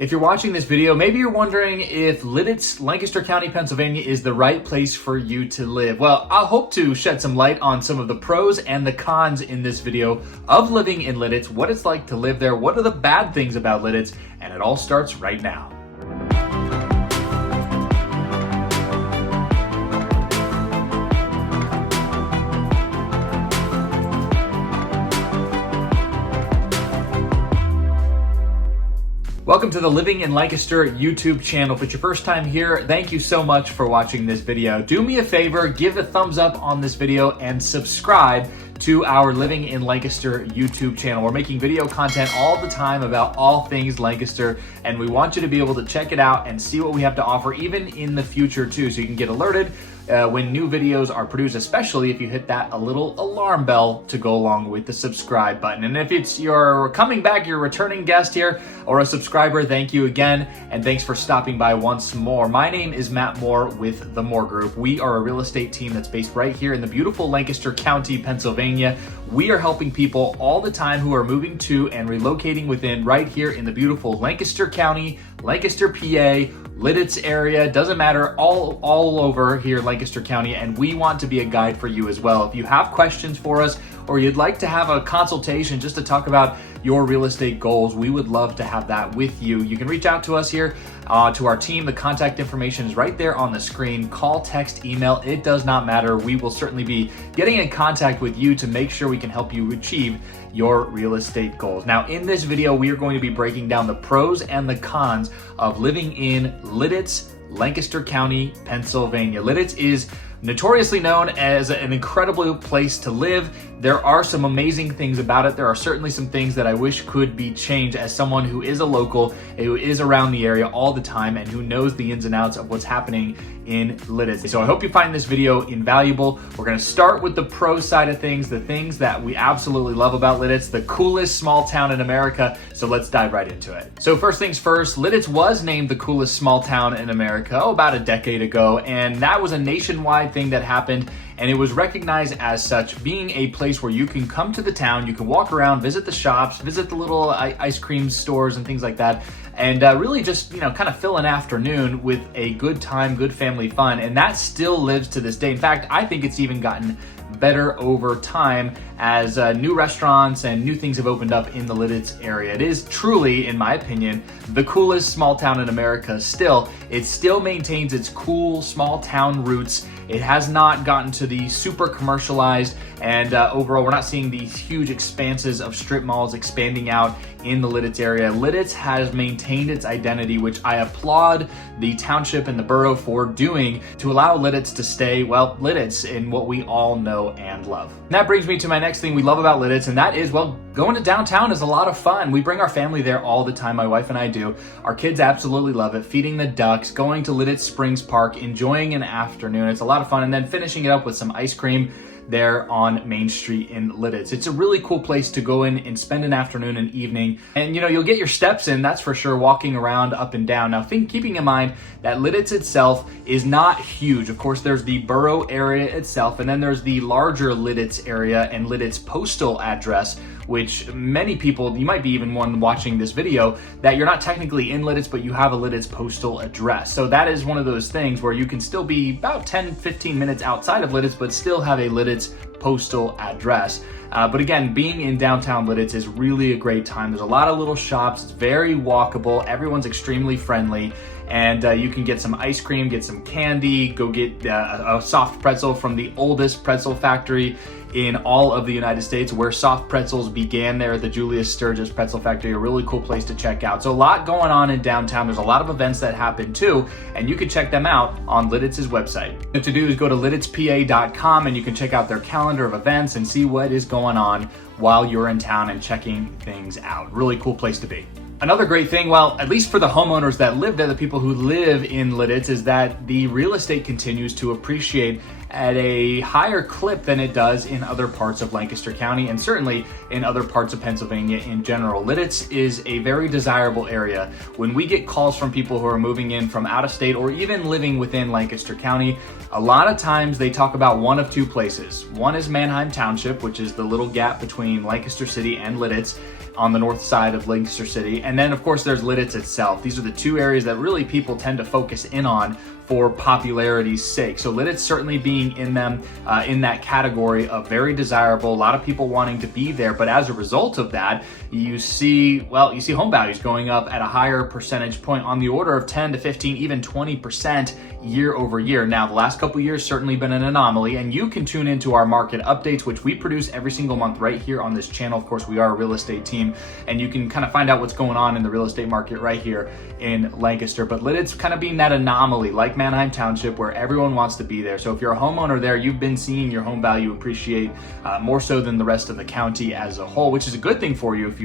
If you're watching this video, maybe you're wondering if Lititz, Lancaster County, Pennsylvania is the right place for you to live. Well, I hope to shed some light on some of the pros and the cons in this video of living in Lititz, what it's like to live there, what are the bad things about Lititz, and it all starts right now. Welcome to the Living in Lancaster YouTube channel. If it's your first time here, thank you so much for watching this video. Do me a favor, give a thumbs up on this video and subscribe to our Living in Lancaster YouTube channel. We're making video content all the time about all things Lancaster, and we want you to be able to check it out and see what we have to offer even in the future too, so you can get alerted when new videos are produced, especially if you hit that little alarm bell to go along with the subscribe button. And if it's your coming back, your returning guest here, or a subscriber, thank you again, and thanks for stopping by once more. My name is Matt Moore with the Moore Group. We are a real estate team that's based right here in the beautiful Lancaster County, Pennsylvania. We are helping people all the time who are moving to and relocating within right here in the beautiful Lancaster County, Lancaster PA, Lititz area, doesn't matter, all over here Lancaster County, and we want to be a guide for you as well. If you have questions for us or you'd like to have a consultation just to talk about your real estate goals, we would love to have that with you. You can reach out to us here, to our team. The contact information is right there on the screen. Call, text, email, it does not matter. We will certainly be getting in contact with you to make sure we can help you achieve your real estate goals. Now, in this video, we are going to be breaking down the pros and the cons of living in Lititz, Lancaster County, Pennsylvania. Lititz is notoriously known as an incredible place to live. There are some amazing things about it. There are certainly some things that I wish could be changed as someone who is a local, who is around the area all the time, and who knows the ins and outs of what's happening in Lititz. So I hope you find this video invaluable. We're gonna start with the pro side of things, the things that we absolutely love about Lititz, the coolest small town in America. So let's dive right into it. So first things first, Lititz was named the coolest small town in America about a decade ago, and that was a nationwide thing that happened, and it was recognized as such, being a place where you can come to the town, you can walk around, visit the shops, visit the little ice cream stores and things like that, and really just, kind of fill an afternoon with a good time, good family fun. And that still lives to this day. In fact, I think it's even gotten better over time as new restaurants and new things have opened up in the Lititz area. It is truly, in my opinion, the coolest small town in America still. It still maintains its cool small town roots. It has not gotten to the super commercialized, and overall we're not seeing these huge expanses of strip malls expanding out in the Lititz area. Lititz has maintained its identity, which I applaud the township and the borough for doing to allow Lititz to stay, well, Lititz in what we all know and love. And that brings me to my next thing we love about Lititz, and that is, well, going to downtown is a lot of fun. We bring our family there all the time, my wife and I do. Our kids absolutely love it. Feeding the ducks, going to Lititz Springs Park, enjoying an afternoon. It's a lot of fun, and then finishing it up with some ice cream there on Main Street in Lititz. It's a really cool place to go in and spend an afternoon and evening. And you'll get your steps in, that's for sure, walking around up and down. Now, keeping in mind that Lititz itself is not huge. Of course, there's the borough area itself, and then there's the larger Lititz area and Lititz postal address, which many people, you might be even one watching this video, that you're not technically in Lititz, but you have a Lititz postal address. So that is one of those things where you can still be about 10-15 minutes outside of Lititz, but still have a Lititz postal address. But again, being in downtown Lititz is really a great time. There's a lot of little shops. It's very walkable. Everyone's extremely friendly. And you can get some ice cream, get some candy, go get a soft pretzel from the oldest pretzel factory in all of the United States, where soft pretzels began there at the Julius Sturgis Pretzel Factory. A really cool place to check out. So a lot going on in downtown. There's a lot of events that happen too, and you can check them out on Lititz's website. What to do is go to lititzpa.com, and you can check out their calendar of events and see what is going on while you're in town and checking things out. Really cool place to be. Another great thing, well, at least for the homeowners that live there, the people who live in Lititz, is that the real estate continues to appreciate at a higher clip than it does in other parts of Lancaster County, and certainly in other parts of Pennsylvania in general. Lititz is a very desirable area. When we get calls from people who are moving in from out of state or even living within Lancaster County, a lot of times they talk about one of two places. One is Manheim Township, which is the little gap between Lancaster City and Lititz. on the north side of Lancaster City. And then of course there's Lititz itself. These are the two areas that really people tend to focus in on for popularity's sake. So Lititz certainly being in that category of very desirable, a lot of people wanting to be there. But as a result of that, you see home values going up at a higher percentage point, on the order of 10 to 15, even 20% year over year. Now, the last couple years certainly been an anomaly, and you can tune into our market updates, which we produce every single month right here on this channel. Of course, we are a real estate team, and you can kind of find out what's going on in the real estate market right here in Lancaster. But Lititz kind of being that anomaly, like Manheim Township, where everyone wants to be there. So if you're a homeowner there, you've been seeing your home value appreciate more so than the rest of the county as a whole, which is a good thing for you if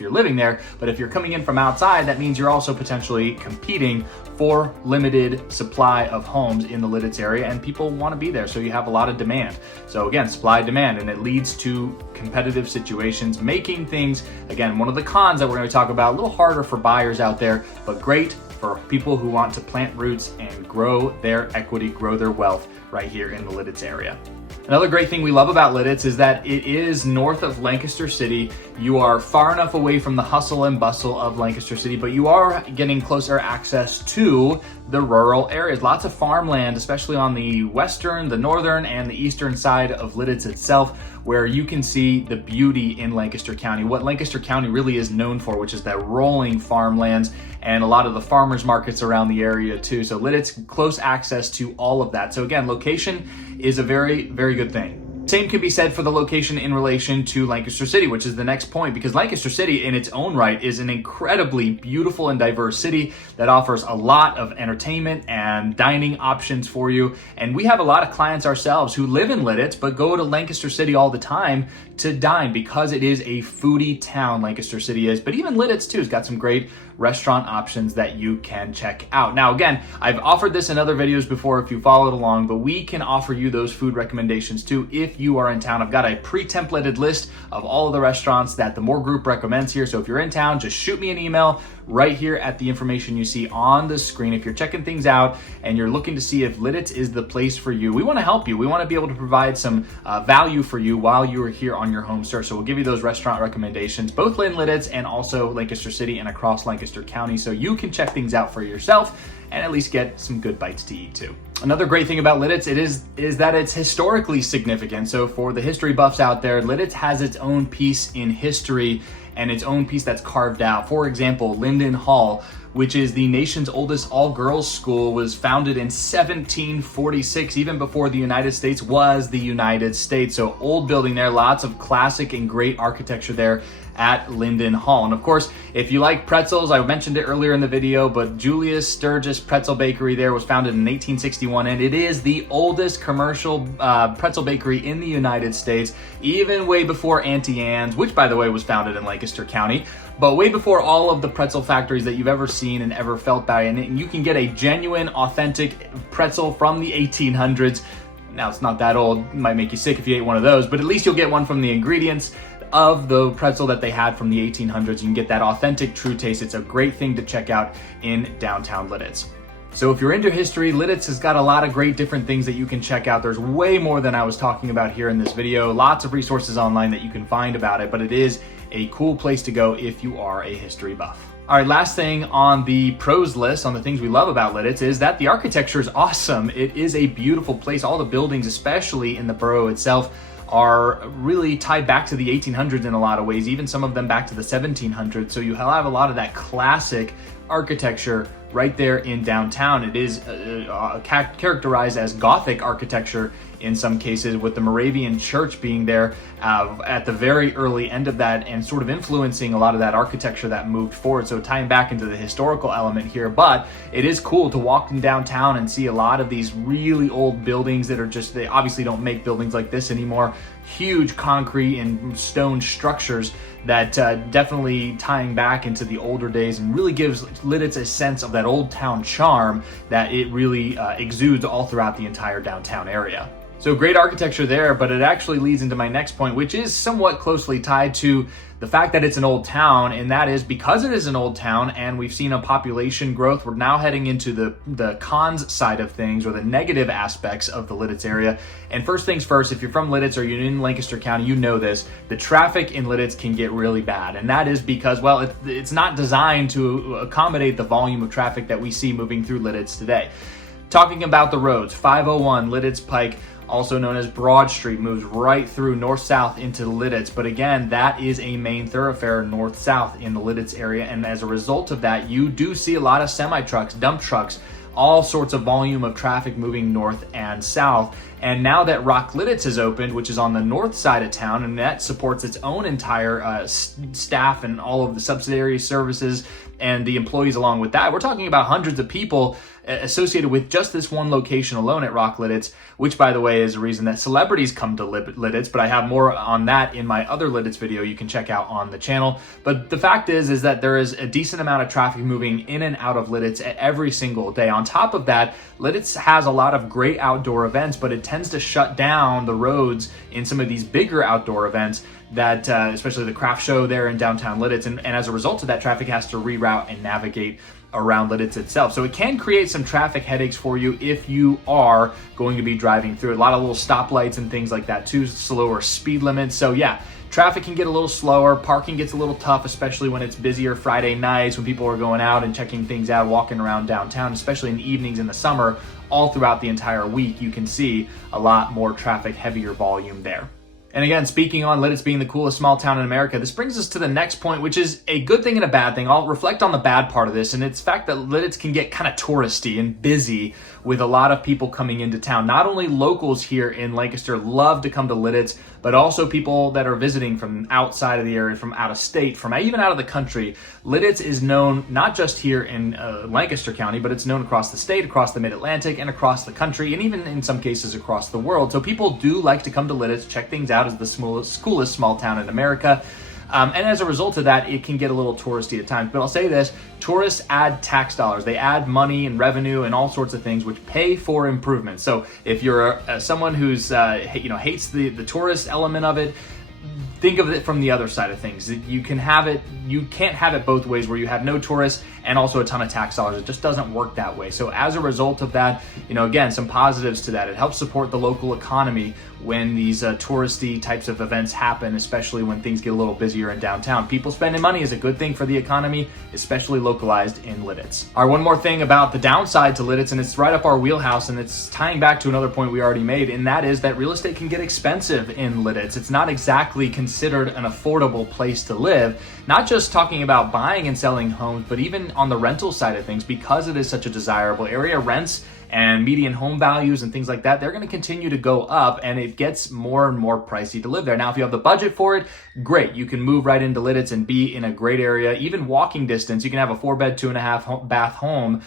you're living there. But if you're coming in from outside, that means you're also potentially competing for limited supply of homes in the Lititz area, and people want to be there, so you have a lot of demand. So again, supply demand, and it leads to competitive situations, making things, again, one of the cons that we're going to talk about, a little harder for buyers out there, but great for people who want to plant roots and grow their equity, grow their wealth right here in the Lititz area. Another great thing we love about Lititz is that it is north of Lancaster City. You are far enough away from the hustle and bustle of Lancaster City, but you are getting closer access to the rural areas. Lots of farmland, especially on the western, the northern, and the eastern side of Lititz itself, where you can see the beauty in Lancaster County, what Lancaster County really is known for, which is that rolling farmlands and a lot of the farmers markets around the area too. So Lititz, close access to all of that. So again, location is a very, very good thing. Same can be said for the location in relation to Lancaster City, which is the next point, because Lancaster City in its own right is an incredibly beautiful and diverse city that offers a lot of entertainment and dining options for you. And we have a lot of clients ourselves who live in Lititz but go to Lancaster City all the time to dine, because it is a foodie town, Lancaster City is. But even Lititz too has got some great restaurant options that you can check out. Now again, I've offered this in other videos before if you followed along, but we can offer you those food recommendations too if you are in town. I've got a pre-templated list of all of the restaurants that the More Group recommends here. So if you're in town, just shoot me an email right here at the information you see on the screen. If you're checking things out and you're looking to see if Lititz is the place for you, we want to help you. We want to be able to provide some value for you while you are here on your home search. So we'll give you those restaurant recommendations, both in Lititz and also Lancaster City and across Lancaster County, so you can check things out for yourself and at least get some good bites to eat too. Another great thing about Lititz is that it's historically significant. So for the history buffs out there, Lititz has its own piece in history and its own piece that's carved out. For example, Linden Hall, which is the nation's oldest all-girls school, was founded in 1746, even before the United States was the United States. So old building there, lots of classic and great architecture there at Linden Hall. And of course, if you like pretzels, I mentioned it earlier in the video, but Julius Sturgis Pretzel Bakery there was founded in 1861, and it is the oldest commercial pretzel bakery in the United States, even way before Auntie Anne's, which by the way was founded in Lancaster County, but way before all of the pretzel factories that you've ever seen and ever felt by. And you can get a genuine, authentic pretzel from the 1800s. Now, it's not that old, it might make you sick if you ate one of those, but at least you'll get one from the ingredients of the pretzel that they had from the 1800s. You can get that authentic, true taste. It's a great thing to check out in downtown Lititz. So if you're into history, Lititz has got a lot of great different things that you can check out. There's way more than I was talking about here in this video. Lots of resources online that you can find about it, but it is a cool place to go if you are a history buff. All right, last thing on the pros list, on the things we love about Lititz, is that the architecture is awesome. It is a beautiful place. All the buildings, especially in the borough itself, are really tied back to the 1800s in a lot of ways, even some of them back to the 1700s. So you have a lot of that classic architecture right there in downtown. It is characterized as Gothic architecture in some cases, with the Moravian church being there at the very early end of that and sort of influencing a lot of that architecture that moved forward. So tying back into the historical element here, but it is cool to walk in downtown and see a lot of these really old buildings that are just, they obviously don't make buildings like this anymore. Huge concrete and stone structures that definitely tying back into the older days and really gives Lititz a sense of that old town charm that it really exudes all throughout the entire downtown area. So great architecture there, but it actually leads into my next point, which is somewhat closely tied to the fact that it's an old town, and that is because it is an old town and we've seen a population growth, we're now heading into the cons side of things, or the negative aspects of the Lititz area. And first things first, if you're from Lititz or you're in Lancaster County, you know this, the traffic in Lititz can get really bad. And that is because, well, it's not designed to accommodate the volume of traffic that we see moving through Lititz today. Talking about the roads, 501 Lititz Pike, also known as Broad Street, moves right through north-south into Lititz. But again, that is a main thoroughfare north-south in the Lititz area. And as a result of that, you do see a lot of semi-trucks, dump trucks, all sorts of volume of traffic moving north and south. And now that Rock Lititz has opened, which is on the north side of town, and that supports its own entire staff and all of the subsidiary services and the employees along with that, we're talking about hundreds of people associated with just this one location alone at Rock Lititz, which, by the way, is a reason that celebrities come to Lititz, but I have more on that in my other Lititz video you can check out on the channel. But the fact is that there is a decent amount of traffic moving in and out of Lititz every single day. On top of that, Lititz has a lot of great outdoor events, but it tends to shut down the roads in some of these bigger outdoor events that, especially the craft show there in downtown Lititz. And as a result of that, traffic has to reroute and navigate around Lititz itself. So it can create some traffic headaches for you if you are going to be driving through. A lot of little stoplights and things like that too, slower speed limits. So yeah, traffic can get a little slower, parking gets a little tough, especially when it's busier Friday nights, when people are going out and checking things out, walking around downtown, especially in the evenings in the summer. All throughout the entire week, you can see a lot more traffic, heavier volume there. And again, speaking on Lititz being the coolest small town in America, this brings us to the next point, which is a good thing and a bad thing. I'll reflect on the bad part of this, and it's the fact that Lititz can get kind of touristy and busy with a lot of people coming into town. Not only locals here in Lancaster love to come to Lititz, but also people that are visiting from outside of the area, from out of state, from even out of the country. Lititz is known not just here in Lancaster County, but it's known across the state, across the Mid-Atlantic, and across the country, and even in some cases across the world. So people do like to come to Lititz, check things out as the coolest small town in America. And as a result of that, it can get a little touristy at times. But I'll say this, tourists add tax dollars. They add money and revenue and all sorts of things which pay for improvements. So if you're someone who's hates the tourist element of it, think of it from the other side of things. You can't have it both ways, where you have no tourists and also a ton of tax dollars. It just doesn't work that way. So as a result of that, again, some positives to that. It helps support the local economy when these touristy types of events happen, especially when things get a little busier in downtown. People spending money is a good thing for the economy, especially localized in Lititz. All right, one more thing about the downside to Lititz, and it's right up our wheelhouse, and it's tying back to another point we already made, and that is that real estate can get expensive in Lititz. It's not exactly considered an affordable place to live, not just talking about buying and selling homes, but even on the rental side of things. Because it is such a desirable area, rents and median home values and things like that, they're going to continue to go up, and it gets more and more pricey to live there. Now, if you have the budget for it, great. You can move right into Lititz and be in a great area. Even walking distance, you can have a 4-bed, 2.5 bath home,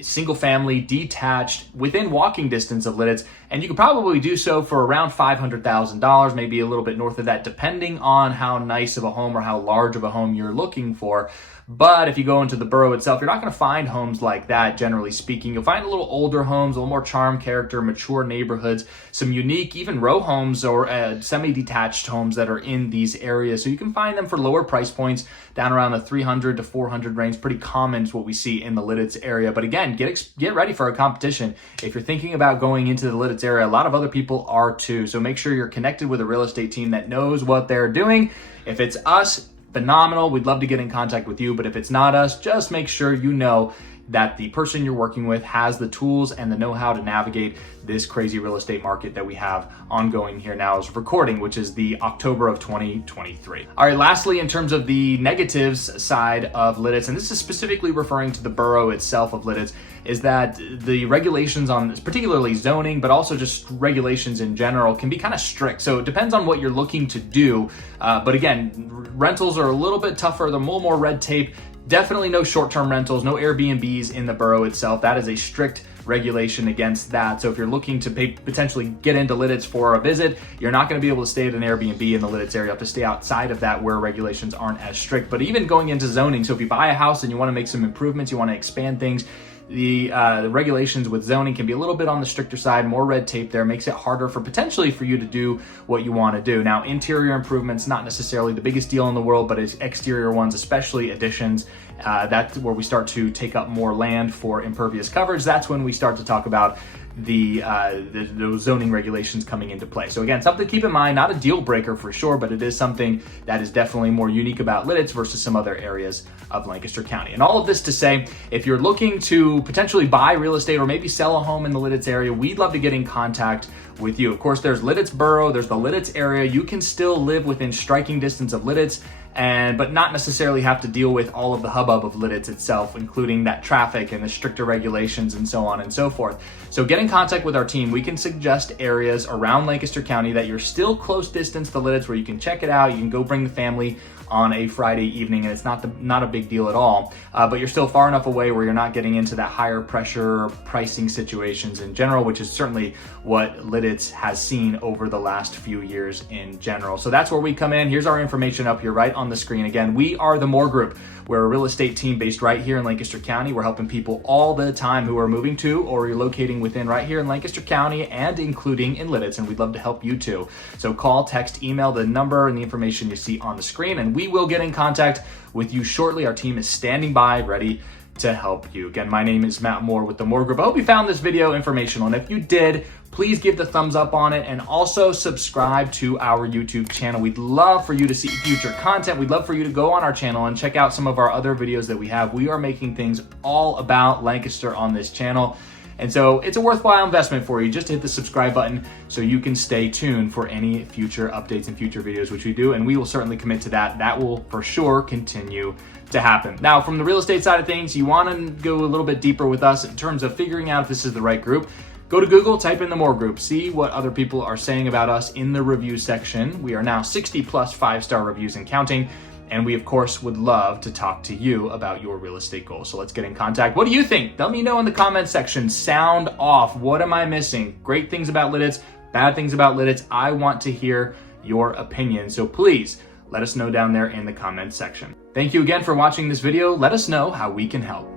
single family, detached, within walking distance of Lititz, and you could probably do so for around $500,000, maybe a little bit north of that, depending on how nice of a home or how large of a home you're looking for. But if you go into the borough itself, you're not going to find homes like that, generally speaking. You'll find a little older homes, a little more charm, character, mature neighborhoods, some unique, even row homes or semi-detached homes that are in these areas. So you can find them for lower price points, down around the 300 to 400 range. Pretty common is what we see in the Lititz area. But again, get ready for a competition. If you're thinking about going into the Lititz area, a lot of other people are too. So make sure you're connected with a real estate team that knows what they're doing. If it's us, phenomenal. We'd love to get in contact with you, but if it's not us, just make sure you know that the person you're working with has the tools and the know-how to navigate this crazy real estate market that we have ongoing here now as recording, which is the October of 2023. All right, lastly, in terms of the negatives side of Lititz, and this is specifically referring to the borough itself of Lititz, is that the regulations on particularly zoning, but also just regulations in general, can be kind of strict. So it depends on what you're looking to do. But again, rentals are a little bit tougher. They're a little more red tape. Definitely no short-term rentals, no Airbnbs in the borough itself. That is a strict regulation against that. So if you're looking to potentially get into Lititz for a visit, you're not going to be able to stay at an Airbnb in the Lititz area. You have to stay outside of that where regulations aren't as strict. But even going into zoning, so if you buy a house and you want to make some improvements, you want to expand things, the regulations with zoning can be a little bit on the stricter side, more red tape there, makes it harder potentially for you to do what you want to do. Now, interior improvements, not necessarily the biggest deal in the world, but exterior ones, especially additions, that's where we start to take up more land for impervious coverage. That's when we start to talk about those zoning regulations coming into play. So again, something to keep in mind, not a deal breaker for sure, but it is something that is definitely more unique about Lititz versus some other areas of Lancaster County. And all of this to say, if you're looking to potentially buy real estate or maybe sell a home in the Lititz area, we'd love to get in contact with you. Of course, there's Lititz Borough, there's the Lititz area. You can still live within striking distance of Lititz, but not necessarily have to deal with all of the hubbub of Lititz itself, including that traffic and the stricter regulations and so on and so forth. So get in contact with our team. We can suggest areas around Lancaster County that you're still close distance to Lititz where you can check it out. You can go bring the family on a Friday evening, and it's not a big deal at all. But you're still far enough away where you're not getting into that higher pressure pricing situations in general, which is certainly what Lititz has seen over the last few years in general. So that's where we come in. Here's our information up here right on the screen. Again, we are the Moore Group. We're a real estate team based right here in Lancaster County. We're helping people all the time who are moving to or relocating within right here in Lancaster County and including in Lititz, and we'd love to help you too. So call, text, email the number and the information you see on the screen, and we will get in contact with you shortly. Our team is standing by, ready to help you. Again, my name is Matt Moore with the Moore Group. I hope you found this video informational, and if you did, please give the thumbs up on it and also subscribe to our YouTube channel. We'd love for you to see future content. We'd love for you to go on our channel and check out some of our other videos that we have. We are making things all about Lancaster on this channel. And so it's a worthwhile investment for you. Just hit the subscribe button so you can stay tuned for any future updates and future videos, which we do. And we will certainly commit to that. That will for sure continue to happen. Now, from the real estate side of things, you want to go a little bit deeper with us in terms of figuring out if this is the right group. Go to Google, type in the Moore Group, see what other people are saying about us in the review section. We are now 60 plus 5-star reviews and counting. And we, of course, would love to talk to you about your real estate goals. So let's get in contact. What do you think? Let me know in the comment section. Sound off. What am I missing? Great things about Lititz, bad things about Lititz. I want to hear your opinion. So please let us know down there in the comment section. Thank you again for watching this video. Let us know how we can help.